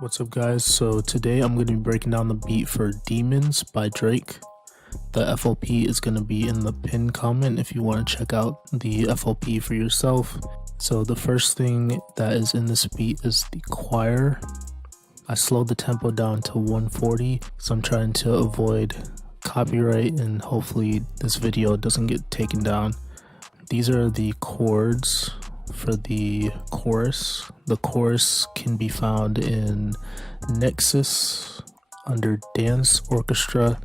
What's up guys, so today I'm going to be breaking down the beat for Demons by Drake. The FLP is going to be in the pinned comment if you want to check out the FLP for yourself. So the first thing that is in this beat is the choir. I slowed the tempo down to 140 because I'm trying to avoid copyright and hopefully this video doesn't get taken down. These are the chords for the chorus. The chorus can be found in Nexus under dance, orchestra,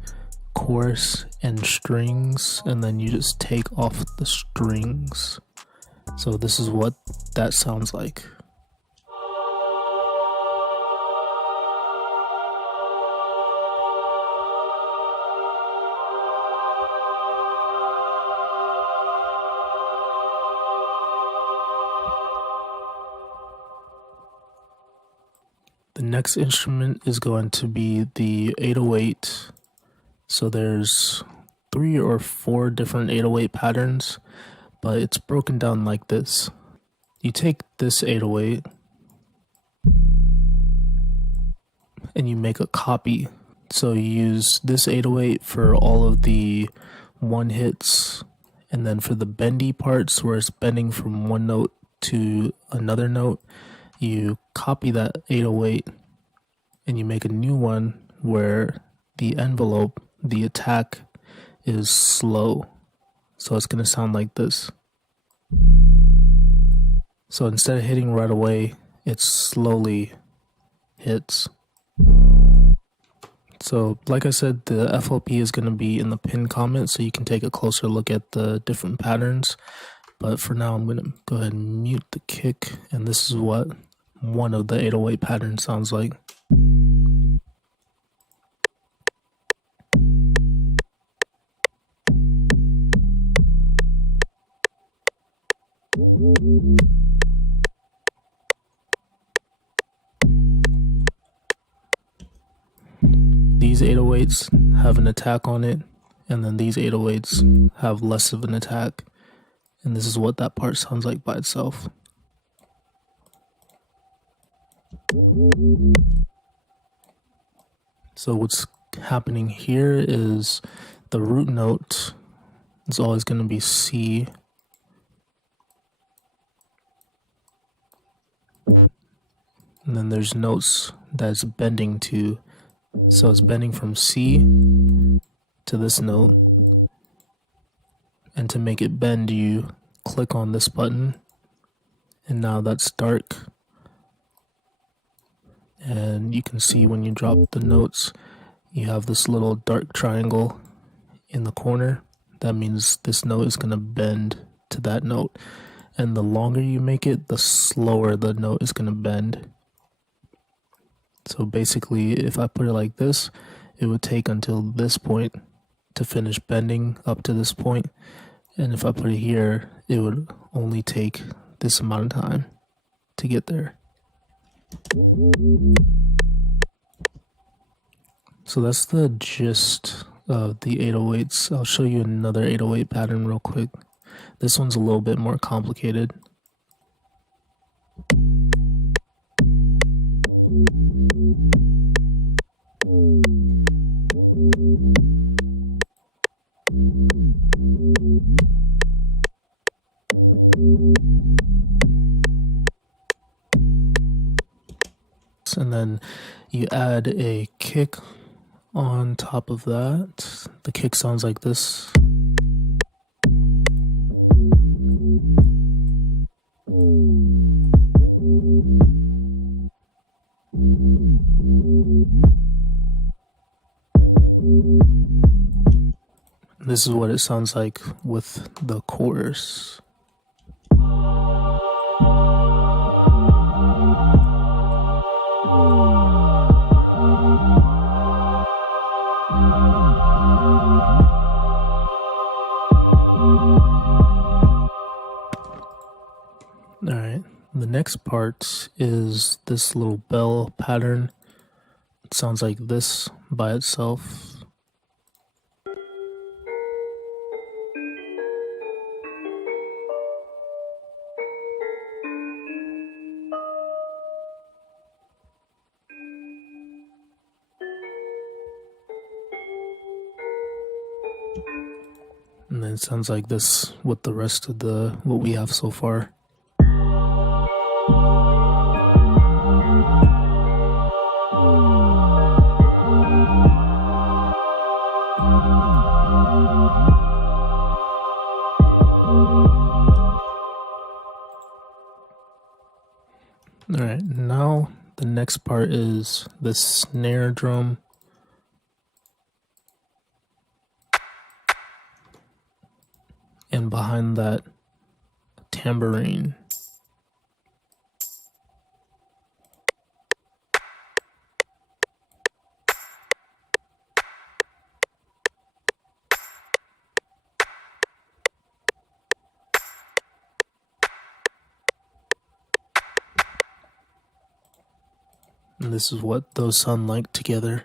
chorus, and strings, and then you just take off the strings. So this is what that sounds like. The next instrument is going to be the 808. So there's 3 or 4 different 808 patterns, but it's broken down like this. You take this 808 and you make a copy. So you use this 808 for all of the one hits, and then for the bendy parts where it's bending from one note to another note, you copy that 808 and you make a new one where the envelope, the attack, is slow. So it's going to sound like this. So instead of hitting right away, it slowly hits. So like I said, the FLP is going to be in the pinned comment so you can take a closer look at the different patterns. But for now, I'm going to go ahead and mute the kick, and this is what one of the 808 patterns sounds like. These 808s have an attack on it, and then these 808s have less of an attack, and this is what that part sounds like by itself. So what's happening here is the root note is always going to be C. And then there's notes that's bending to, so it's bending from C to this note. And to make it bend, you click on this button, and now that's dark. And you can see when you drop the notes, you have this little dark triangle in the corner. That means this note is going to bend to that note. And the longer you make it, the slower the note is going to bend. So basically, if I put it like this, it would take until this point to finish bending up to this point. And if I put it here, it would only take this amount of time to get there. So that's the gist of the 808s. I'll show you another 808 pattern real quick. This one's a little bit more complicated. And then you add a kick on top of that. The kick sounds like this. This is what it sounds like with the chorus. Alright, the next part is this little bell pattern. It sounds like this by itself. And then it sounds like this with the rest of what we have so far. Alright, now the next part is the snare drum. And behind that, tambourine. And this is what those sound like together.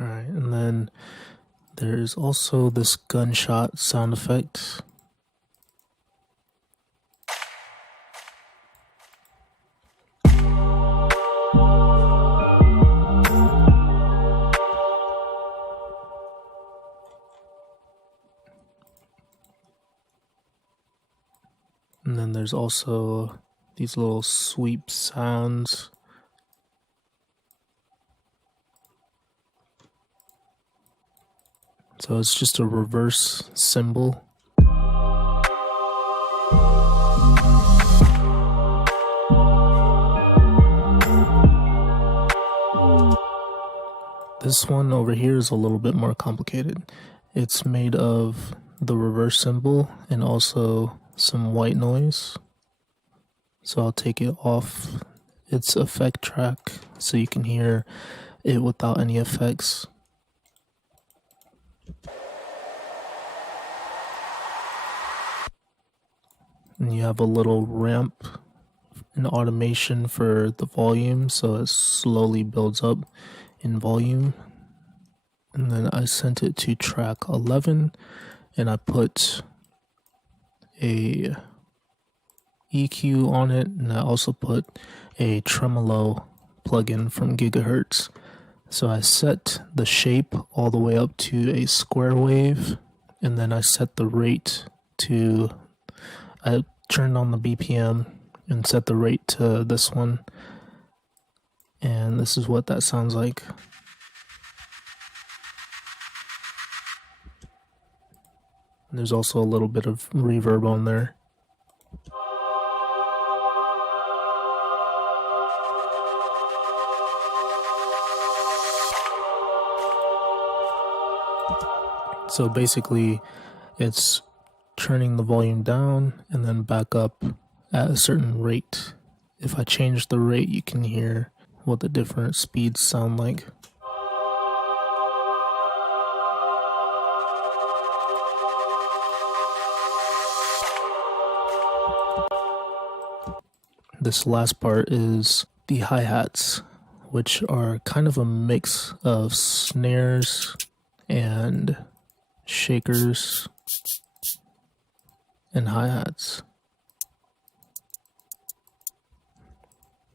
Alright, and then there's also this gunshot sound effect. And then there's also these little sweep sounds. So it's just a reverse cymbal. This one over here is a little bit more complicated. It's made of the reverse cymbal and also some white noise. So I'll take it off its effect track so you can hear it without any effects. And you have a little ramp and automation for the volume, so it slowly builds up in volume. And then I sent it to track 11 and I put a EQ on it, and I also put a tremolo plugin from Gigahertz. So I set the shape all the way up to a square wave, and then I set the rate to, I turned on the BPM and set the rate to this one, and this is what that sounds like. There's also a little bit of reverb on there. So basically, it's turning the volume down and then back up at a certain rate. If I change the rate, you can hear what the different speeds sound like. This last part is the hi-hats, which are kind of a mix of snares and shakers and hi-hats.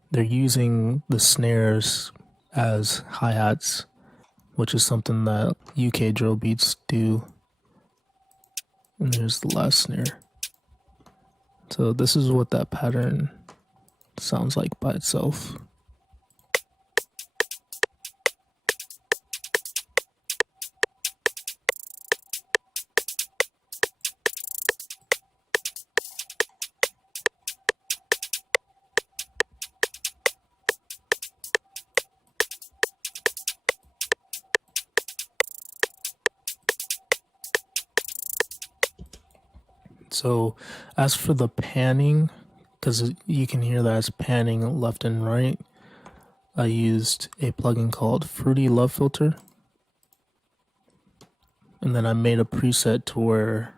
They're using the snares as hi-hats, which is something that UK drill beats do. And there's the last snare. So this is what that pattern sounds like by itself. So as for the panning, because you can hear that it's panning left and right, I used a plugin called Fruity Love Filter. And then I made a preset to where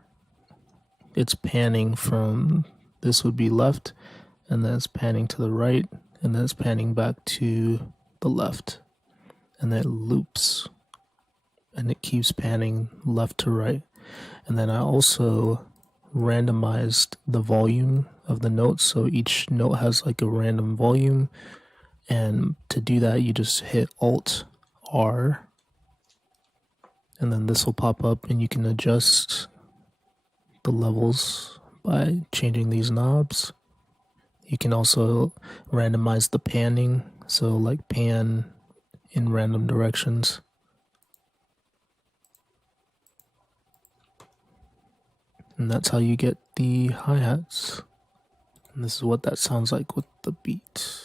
it's panning from, this would be left, and then it's panning to the right, and then it's panning back to the left. And then it loops. and it keeps panning left to right. And then I also randomized the volume of the notes, so each note has like a random volume, and to do that you just hit Alt R, and then this will pop up and you can adjust the levels by changing these knobs. You can also randomize the panning, so like pan in random directions. And that's how you get the hi-hats. And this is what that sounds like with the beat.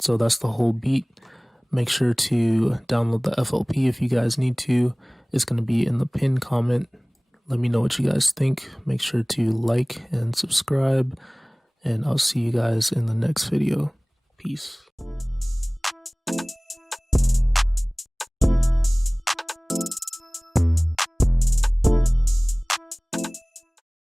So that's the whole beat. Make sure to download the FLP if you guys need to. It's going to be in the pinned comment. Let me know what you guys think. Make sure to like and subscribe, and I'll see you guys in the next video. Peace.